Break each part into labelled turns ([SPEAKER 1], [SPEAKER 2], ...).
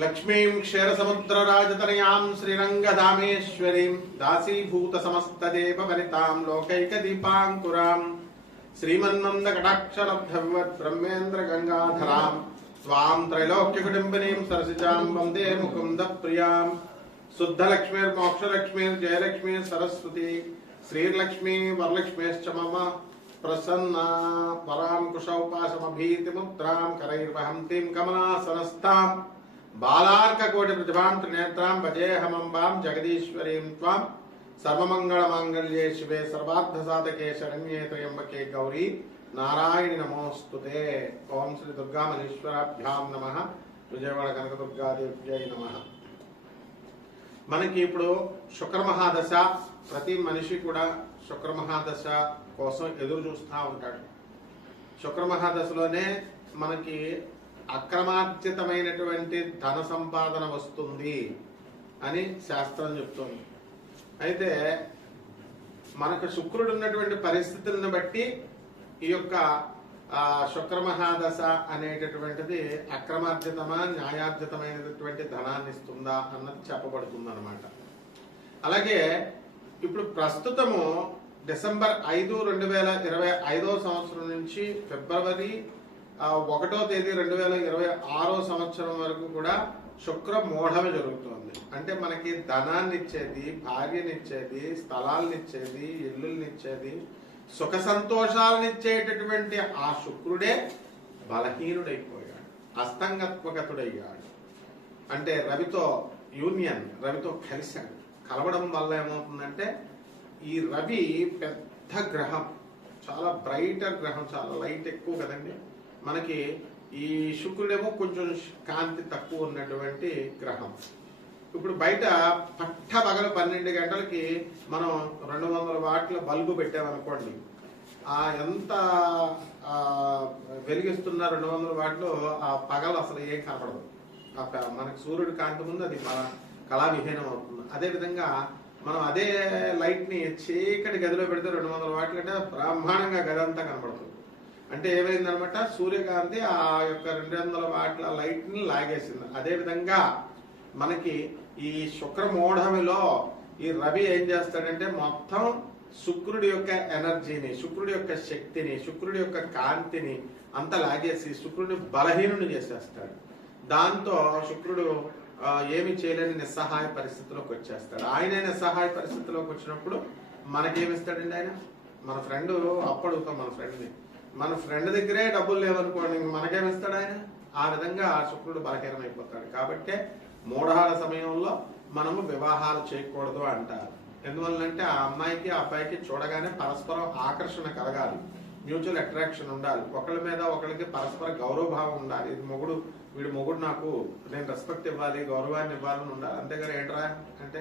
[SPEAKER 1] లక్ష్మీం క్షీరసముద్రరాజతనయాం శ్రీరంగధామేశ్వరీం దాసీభూత సమస్తదేవ వనితాం లోకైక దీపాంకురాం బ్రహ్మేంద్ర గంగాధరాం స్వాం త్రైలోక్యకుటుంబినీం సరసిజాం వందే ముకుంద ప్రియాం శుద్ధలక్ష్మీర్మోక్షలక్ష్మీర్జయలక్ష్మీ సరస్వతి శ్రీలక్ష్మీ వరలక్ష్మీశ్చ మమ ప్రసన్న పరాం కుశౌపాసమభీతిముద్రాం కరైర్వహంతీం కమలాసనస్థాం బాలార్కకోటి ప్రతిభాం త్రినేత్రాం భజేహమంబాం జగదీశ్వరీం త్వాం సర్వమంగళమాంగళ్యే శివే సర్వార్థసాధకే శరణ్యే త్రయంబకే గౌరీ నారాయణి నమోస్తుతే ఓం శ్రీ దుర్గామణీశ్వరాభ్యాం నమ విజయవాడ కనకదుర్గాదేవ్యై నమ మనకి ఇప్పుడు శుక్రమహాదశ. ప్రతి మనిషి కూడా శుక్రమహాదశ కోసం ఎదురు చూస్తూ ఉంటాడు. శుక్రమహాదశలోనే మనకి అక్రమార్జితమైనటువంటి ధన సంపాదన వస్తుంది అని శాస్త్రం చెప్తుంది. అయితే మనకు శుక్రుడు ఉన్నటువంటి పరిస్థితులను బట్టి ఈ యొక్క శుక్రమహాదశ అనేటటువంటిది అక్రమార్జితమా న్యాయార్జితమైనటువంటి ధనాన్ని ఇస్తుందా అన్నది చెప్పబడుతుంది అలాగే ఇప్పుడు ప్రస్తుతము డిసెంబర్ ఐదు రెండు వేల ఇరవై ఐదో సంవత్సరం నుంచి ఫిబ్రవరి ఒకటో తేదీ రెండు వేల ఇరవై ఆరో సంవత్సరం వరకు కూడా శుక్ర మూఢమ జరుగుతోంది. అంటే మనకి ధనాన్ని ఇచ్చేది భార్యనిచ్చేది స్థలాలనిచ్చేది ఇల్లుల్నిచ్చేది సుఖ సంతోషాలనిచ్చేటటువంటి ఆ శుక్రుడే బలహీనుడైపోయాడు అస్తంగత్వగతుడయ్యాడు. అంటే రవితో యూనియన్ రవితో కలిశాడు. కలవడం వల్ల ఏమవుతుందంటే ఈ రవి పెద్ద గ్రహం. చాలా బ్రైటర్ గ్రహం చాలా లైట్ ఎక్కువ కదండి. మనకి ఈ శుక్రుడేమో కొంచెం కాంతి తక్కువ ఉన్నటువంటి గ్రహం. ఇప్పుడు బయట పట్ట పగలు పన్నెండు గంటలకి మనం రెండు వందల వాట్ల బల్బు పెట్టామనుకోండి ఆ ఎంత వెలిగిస్తున్న రెండు వందల వాట్లు ఆ పగలు అసలు ఏం కనపడదు. ఆ ప- మనకి సూర్యుడి కాంతి ముందు అది కళ- కళావిహీనం అవుతుంది. అదే విధంగా మనం అదే లైట్ని చీకటి గదిలో పెడితే రెండు వందల వాట్లు అంటే బ్రహ్మాండంగా గది అంతా కనపడుతుంది అంటే ఏమైందనమాట? సూర్యకాంతి ఆ యొక్క రెండు వందల వాట్ల లైట్ని లాగేసింది. అదే విధంగా మనకి ఈ శుక్రమూఢమిలో ఈ రవి ఏం చేస్తాడంటే మొత్తం శుక్రుడి యొక్క ఎనర్జీని శుక్రుడి యొక్క శక్తిని శుక్రుడి యొక్క కాంతిని అంత లాగేసి శుక్రుడిని బలహీనుని చేసేస్తాడు. దాంతో శుక్రుడు ఏమి చేయలేని నిస్సహాయ పరిస్థితిలోకి వచ్చేస్తాడు. ఆయన నిస్సహాయ పరిస్థితిలోకి వచ్చినప్పుడు మనకేమిస్తాడండి ఆయన? మన ఫ్రెండ్ అప్పుడు మన ఫ్రెండ్ని. మన ఫ్రెండ్ దగ్గరే డబ్బులు లేవనుకోండి మనకేమిస్తాడు ఆయన? ఆ విధంగా ఆ శుక్రుడు బలహీనమైపోతాడు. కాబట్టే మూఢాల సమయంలో మనము వివాహాలు చేయకూడదు అంటారు. ఎందువల్లంటే ఆ అమ్మాయికి ఆ అబ్బాయికి చూడగానే పరస్పరం ఆకర్షణ కలగాలి. మ్యూచువల్ అట్రాక్షన్ ఉండాలి. ఒకళ్ళ మీద ఒకళ్ళకి పరస్పర గౌరవభావం ఉండాలి. ఇది మొగుడు వీడు మొగుడు నాకు నేను రెస్పెక్ట్ ఇవ్వాలి గౌరవాన్ని ఇవ్వాలని ఉండాలి. అంతేగాని ఏంట్రా అంటే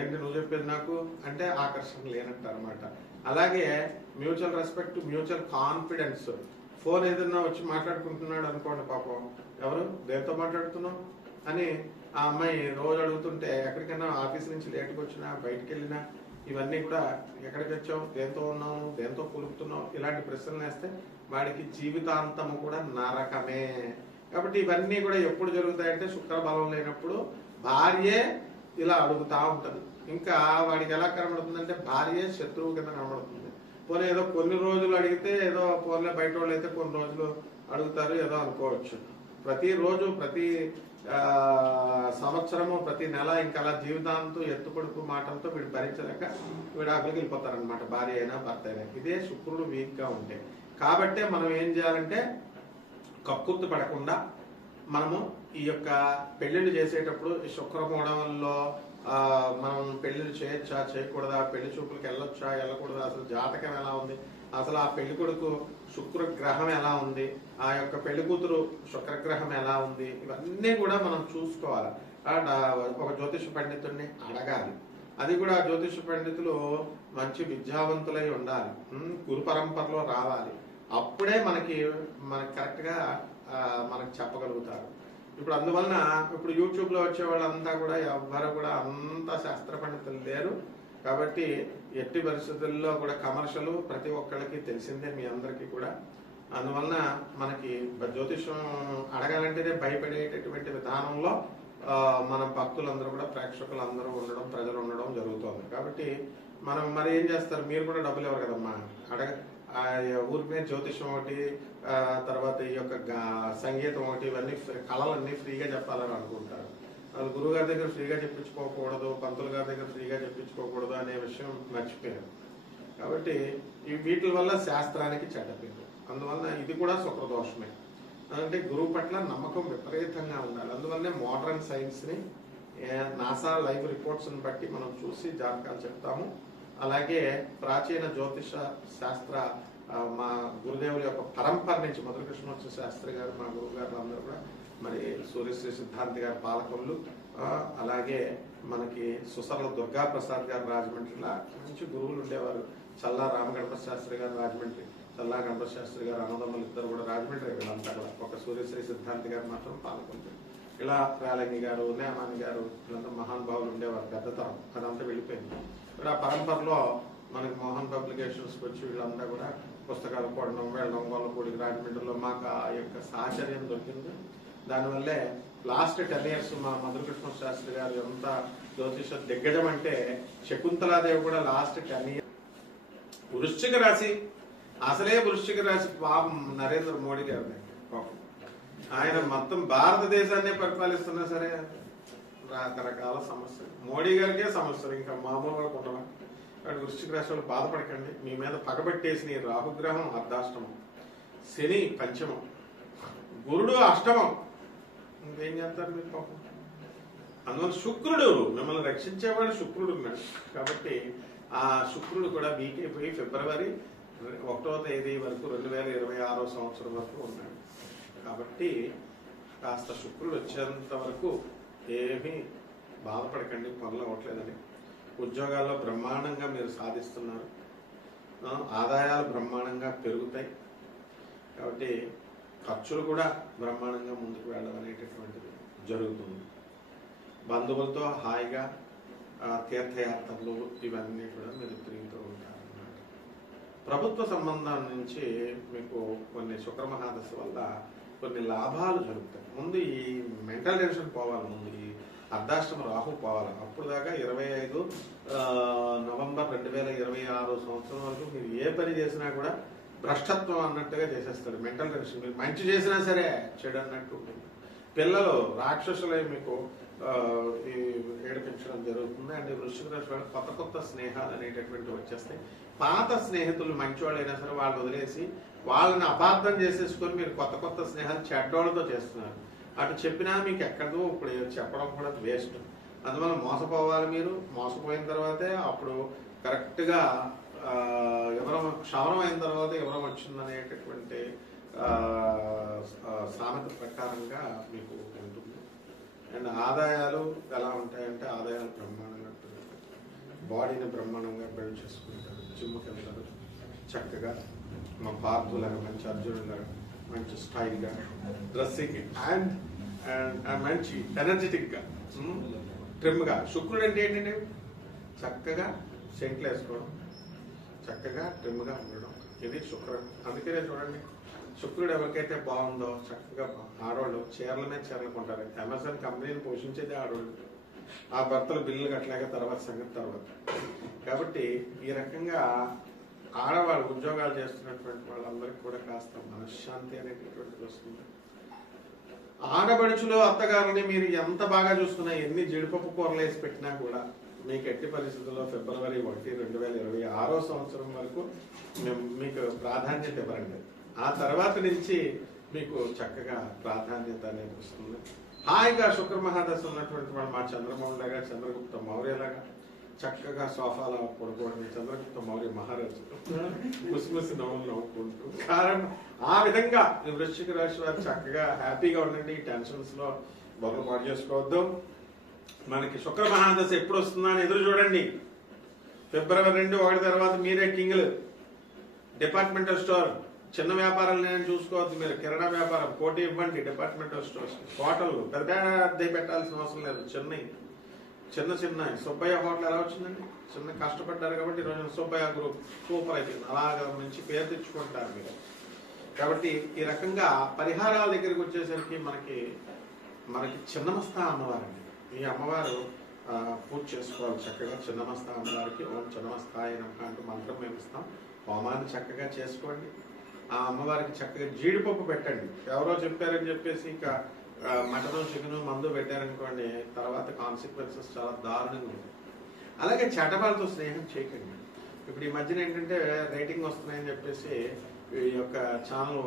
[SPEAKER 1] ఏంటి నువ్వు చెప్పేది నాకు? అంటే ఆకర్షణ లేనట్టు అనమాట అలాగే mutual respect mutual confidence phone ఏదన్నా వచ్చి మాట్లాడుకుంటున్నాడు అనుకోండి పాపం. ఎవరు? దేంతో మాట్లాడుతున్నావు? అని ఆ అమ్మాయి రోజు అడుగుతుంటే ఎక్కడికైనా ఆఫీస్ నుంచి లేట్కి వచ్చినా బయటకు వెళ్ళినా ఇవన్నీ కూడా ఎక్కడికి వచ్చావు? దేంతో ఉన్నావు? దేంతో కులుపుతున్నావు? ఇలాంటి ప్రశ్నలు వేస్తే వాడికి జీవితాంతము కూడా నరకమే. కాబట్టి ఇవన్నీ కూడా ఎప్పుడు జరుగుతాయంటే శుక్ర బలం లేనప్పుడు భార్యే ఇలా అడుగుతా ఉంటుంది. ఇంకా వాడికి ఎలా కనబడుతుందంటే భార్యే శత్రువు కింద కనబడుతుంది. పోనీ ఏదో కొన్ని రోజులు అడిగితే ఏదో పోన్లే బయట వాళ్ళు అయితే కొన్ని రోజులు అడుగుతారు ఏదో అనుకోవచ్చు. ప్రతిరోజు ప్రతి సంవత్సరము ప్రతి నెల ఇంకా అలా జీవితాంతం ఎత్తుపడుపు మాటలతో వీడు భరించలేక వీడు వెళ్ళిపోతారనమాట భార్య అయినా భర్త అయినా. ఇదే శుక్రుడు వీక్గా ఉంటే. కాబట్టే మనం ఏం చేయాలంటే కక్కుర్తి పడకుండా మనము ఈ యొక్క పెళ్ళిళ్ళు చేసేటప్పుడు ఈ శుక్రమూఢంలో మనం పెళ్ళిళ్ళు చేయొచ్చా చేయకూడదా పెళ్ళి చూపులకు వెళ్ళొచ్చా వెళ్ళకూడదా అసలు జాతకం ఎలా ఉంది అసలు ఆ పెళ్ళి కొడుకు శుక్ర గ్రహం ఎలా ఉంది? ఆ యొక్క పెళ్ళి కూతురు శుక్రగ్రహం ఎలా ఉంది? ఇవన్నీ కూడా మనం చూసుకోవాలి. ఒక జ్యోతిష పండితుడిని అడగాలి. అది కూడా జ్యోతిష పండితులు మంచి విద్యావంతులై ఉండాలి. గురు పరంపరలో రావాలి. అప్పుడే మనకి మనకి కరెక్ట్గా మనకు చెప్పగలుగుతారు. ఇప్పుడు అందువలన ఇప్పుడు యూట్యూబ్లో వచ్చే వాళ్ళంతా కూడా ఎవ్వరు కూడా అంత శాస్త్ర పండితులు లేరు. కాబట్టి ఎట్టి పరిస్థితుల్లో కూడా కమర్షియల్ ప్రతి ఒక్కళ్ళకి తెలిసిందే మీ అందరికీ కూడా. అందువలన మనకి జ్యోతిష్యం అడగాలంటేనే భయపడేటటువంటి విధానంలో మన భక్తులందరూ కూడా ప్రేక్షకులందరూ ఉండడం ప్రజలు ఉండడం జరుగుతుంది. కాబట్టి మనం మరి ఏం చేస్తారు? మీరు కూడా డబ్బులు ఇవ్వరు కదమ్మా. అడగ ఆ ఊరి మీద జ్యోతిషం ఒకటి తర్వాత ఈ యొక్క సంగీతం ఒకటి ఇవన్నీ కళలన్నీ ఫ్రీగా చెప్పాలని అనుకుంటారు. గురువు గారి దగ్గర ఫ్రీగా చెప్పించుకోకూడదు పంతులు గారి దగ్గర ఫ్రీగా చెప్పించుకోకూడదు అనే విషయం మర్చిపోయాను. కాబట్టి ఈ వీటి వల్ల శాస్త్రానికి చెడ్డపేరు. అందువల్ల ఇది కూడా శుక్రదోషమే అంటే గురువు పట్ల నమ్మకం విపరీతంగా ఉండాలి. అందువల్లనే మోడర్న్ సైన్స్ని నాసా లైవ్ రిపోర్ట్స్ని బట్టి మనం చూసి జాతకాలు చెప్తాము. అలాగే ప్రాచీన జ్యోతిష శాస్త్ర మా గురుదేవుల యొక్క పరంపర నుంచి మధుర కృష్ణోత్సవ శాస్త్రి గారు మా గురువు గారు అందరూ కూడా మరి సూర్యశ్రీ సిద్ధాంతి గారి పాలకులు అలాగే మనకి సుసర్ల దుర్గా ప్రసాద్ గారు రాజమండ్రిలో మంచి గురువులు ఉండేవారు. చల్లా రామగణప శాస్త్రి గారు రాజమండ్రి చల్లా గణప శాస్త్రి గారు అన్నదమ్ములు ఇద్దరు కూడా రాజమండ్రి వీళ్ళంతా కూడా. ఒక సూర్యశ్రీ సిద్ధాంతి గారు మాత్రం పాల్గొంటారు ఇలా రాలంగి గారు నేమాని గారు వీళ్ళంతా మహానుభావులు ఉండేవారు పెద్దతరం అదంతా వెళ్ళిపోయింది. ఇప్పుడు ఆ పరంపరలో మనకి మోహన్ పబ్లికేషన్స్ వచ్చి వీళ్ళంతా కూడా పుస్తకాలు కొనడం వెళ్ళడం గొల్లపూడికి రాజమండ్రిలో మాకు ఆ యొక్క సాహచర్యం దొరికింది. దానివల్లే లాస్ట్ టెన్ ఇయర్స్ మా మధురకృష్ణ శాస్త్రి గారు ఎంత జ్యోతిష దిగ్గజం అంటే శకుంతలాదేవి కూడా లాస్ట్ టెన్ ఇయర్స్ వృశ్చిక రాశి అసలే వృశ్చిక రాశి పాపం నరేంద్ర మోడీ గారు పాపం. ఆయన మొత్తం భారతదేశాన్ని పరిపాలిస్తున్నా సరే రకరకాల సమస్యలు. మోడీ గారికే సమస్యలు ఇంకా మామూలు వాళ్ళకు ఉండవా? కాబట్టి వృశ్చిక రాశి వాళ్ళు బాధపడకండి. మీ మీద పగబెట్టేసిన రాహుగ్రహం అర్ధాష్టమం శని పంచమం గురుడు అష్టమం ఇంకేం చేస్తారు మీరు పాపం? అందువల్ల శుక్రుడు మిమ్మల్ని రక్షించేవాడు శుక్రుడు ఉన్నాడు. కాబట్టి ఆ శుక్రుడు కూడా వీకైపోయి ఫిబ్రవరి ఒకటో తేదీ వరకు రెండు వేల ఇరవై ఆరో సంవత్సరం వరకు ఉన్నాడు. కాబట్టి కాస్త శుక్రుడు వచ్చేంత వరకు ఏమీ బాధపడకండి పనులు అవ్వట్లేదని ఉద్యోగాల్లో బ్రహ్మాండంగా మీరు సాధిస్తున్నారు. ఆదాయాలు బ్రహ్మాండంగా పెరుగుతాయి. కాబట్టి ఖర్చులు కూడా బ్రహ్మాండంగా ముందుకు వెళ్ళడం అనేటటువంటిది జరుగుతుంది. బంధువులతో హాయిగా తీర్థయాత్రలు ఇవన్నీ కూడా మీరు తిరుగుతూ ఉంటారు అన్నమాట ప్రభుత్వ సంబంధం నుంచి మీకు కొన్ని శుక్ర మహాదశ వల్ల కొన్ని లాభాలు జరుగుతాయి. ముందు ఈ మెంటల్ టెన్షన్ పోవాలి ముందు ఈ అర్ధాష్టమ రాహు పోవాలి. అప్పుడు దాకా ఇరవై ఐదు నవంబర్ రెండు వేల ఇరవై ఆరు సంవత్సరం వరకు మీరు ఏ పని చేసినా కూడా భ్రష్టత్వం అన్నట్టుగా చేసేస్తాడు. మెంటల్ టెన్షన్ మీరు మంచి చేసినా సరే చెడు అన్నట్టు ఉంటుంది. పిల్లలు రాక్షసులై మీకు ఈ ఏడిపించడం జరుగుతుంది. అండ్ వృశ్చిక రాశి వాళ్ళు కొత్త కొత్త స్నేహాలు అనేటటువంటి వచ్చేస్తాయి. పాత స్నేహితులు మంచివాళ్ళైనా సరే వాళ్ళు వదిలేసి వాళ్ళని అపార్థం చేసేసుకొని మీరు కొత్త కొత్త స్నేహాలు చెడ్డోళ్ళతో చేస్తున్నారు. అటు చెప్పినా మీకు ఎక్కడో ఇప్పుడు చెప్పడం కూడా వేస్ట్. అందువల్ల మోసపోవాలి మీరు. మోసపోయిన తర్వాతే అప్పుడు కరెక్ట్గా ఎవరో క్షవరం అయిన తర్వాత ఎవరో వచ్చిందనేటటువంటి సామెత ప్రకారంగా మీకు ఉంటుంది. అండ్ ఆదాయాలు ఎలా ఉంటాయంటే ఆదాయాలు బ్రహ్మాండంగా బాడీని బ్రహ్మాండంగా బిల్డ్ చేసుకుంటారు. జిమ్కి వెళ్తారు చక్కగా మా పార్థులాగా మంచి అర్జునులాగా మంచి స్టైల్గా డ్రెస్సింగ్ అండ్ అండ్ మంచి ఎనర్జెటిక్గా ట్రిమ్గా. శుక్రుడు అంటే ఏంటంటే చక్కగా సెంట్లు వేసుకోవడం. చక్కగా ట్రిమ్గా ఉండడం. ఇది శుక్రుడు అందుకనే చూడండి. శుక్రుడు ఎవరికైతే బాగుందో చక్కగా ఆడవాళ్ళు చీరల మీద చీరలు కొంటారు. అమెజాన్ కంపెనీని పోషించేది ఆడవాళ్ళు ఆ భర్తలు బిల్లులు కట్టలేక తర్వాత సంగతి తర్వాత. కాబట్టి ఈ రకంగా ఆడవాళ్ళు ఉద్యోగాలు చేస్తున్నటువంటి వాళ్ళందరికీ కూడా కాస్త మనశ్శాంతి అనేటటువంటిది వస్తుంది. ఆడబడుచులో అత్తగారిని మీరు ఎంత బాగా చూసుకున్నా ఎన్ని జీడిపప్పు కూరలు వేసి పెట్టినా కూడా మీకు ఎట్టి పరిస్థితుల్లో ఫిబ్రవరి ఒకటి రెండు వేల ఇరవై ఆరో సంవత్సరం వరకు మేము మీకు ప్రాధాన్యత ఇవ్వరండి. ఆ తర్వాత నుంచి మీకు చక్కగా ప్రాధాన్యత అనేది వస్తుంది. హాయిగా శుక్ర మహాదశ ఉన్నటువంటి వాడు మా చంద్రమౌళి లాగా చంద్రగుప్త మౌర్యలాగా చక్కగా సోఫాలో పడుకోవడం చంద్రగుప్త మౌర్య మహారాజు ముసిముసి నవ్వులు నవ్వుకుంటూ. కారణం ఆ విధంగా వృశ్చిక రాశి వారు చక్కగా హ్యాపీగా ఉండండి టెన్షన్స్లో బొమ్మలు పాటు చేసుకోవద్దు. మనకి శుక్ర మహాదశ ఎప్పుడు వస్తుందా అని ఎదురు చూడండి. ఫిబ్రవరి రెండు ఒకటి తర్వాత మీరే కింగ్లు డిపార్ట్మెంటల్ స్టోర్ చిన్న వ్యాపారాలు నేను చూసుకోవద్దు మీరు. కిరాణా వ్యాపారం పోటీ ఇవ్వండి. డిపార్ట్మెంటల్ స్టోర్స్ హోటల్ పెద్ద పెట్టాల్సిన అవసరం లేదు. చిన్నవి చిన్న చిన్న సుబ్బయ్య హోటల్ ఎలా వచ్చిందండి? చిన్న కష్టపడ్డారు కాబట్టి ఈరోజు సుబ్బయ్య గ్రూప్ సూపర్ అయిపోయింది. అలాగా మంచి పేరు తెచ్చుకుంటారు మీరు. కాబట్టి ఈ రకంగా పరిహారాల దగ్గరికి వచ్చేసరికి మనకి మనకి చిన్నమస్తా అన్నవారండి ఈ అమ్మవారు పూజ చేసుకోవాలి. చక్కగా చిన్నమస్తా అమ్మవారికి ఓం చిన్నమస్తాయ నమః అంటూ మంత్రం మేము ఇస్తాం హోమాన్ని చక్కగా చేసుకోండి. ఆ అమ్మవారికి చక్కగా జీడిపప్పు పెట్టండి. ఎవరో చెప్పారని చెప్పేసి ఇంకా మటను చికెను మందు పెట్టారనుకోండి తర్వాత కాన్సిక్వెన్సెస్ చాలా దారుణంగా ఉంటాయి. అలాగే చటపాలతో స్నేహం చేయకండి. ఇప్పుడు ఈ మధ్యన ఏంటంటే రేటింగ్ వస్తున్నాయని చెప్పేసి ఈ యొక్క ఛానల్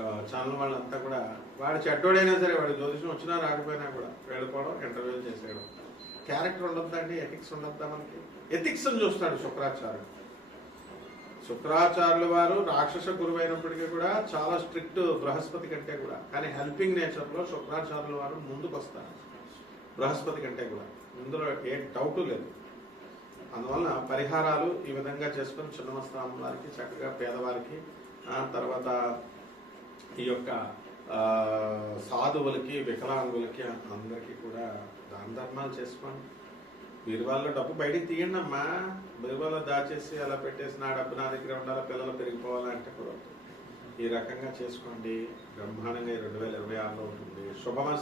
[SPEAKER 1] ఛానల్ వాళ్ళంతా కూడా వాడు చెడ్డోడైనా సరే వాడు జ్యోతిషం వచ్చినా రాకపోయినా కూడా వెళ్ళిపోవడం ఇంటర్వ్యూ చేసేయడం. క్యారెక్టర్ ఉండొద్దా అండి? ఎథిక్స్ ఉండొద్దా మనకి? ఎథిక్స్ అని చూస్తాడు శుక్రాచార్యుడు. శుక్రాచార్యుల వారు రాక్షస గురువు అయినప్పటికీ కూడా చాలా స్ట్రిక్ట్ బృహస్పతి కంటే కూడా కానీ హెల్పింగ్ నేచర్లో శుక్రాచార్యుల వారు ముందుకు వస్తారు బృహస్పతి కంటే కూడా. ఇందులో ఏ డౌట్ లేదు. అందువలన పరిహారాలు ఈ విధంగా చేసుకుని చిన్నమస్తా వారికి చక్కగా పేదవారికి ఆ తర్వాత ఈ యొక్క సాధువులకి వికలాంగులకి అందరికీ కూడా దాన ధర్మాలు చేసుకోండి. బీరువాల్లో డబ్బు బయటికి తీయండి అమ్మా బీరువాలో దాచేసి అలా పెట్టేసి నా డబ్బు నా దగ్గర ఉండాలి? పిల్లలు పెరిగిపోవాలంటే కూడా ఈ రకంగా చేసుకోండి. బ్రహ్మాండంగా రెండు వేల ఇరవై ఆరులో ఉంటుంది. శుభమ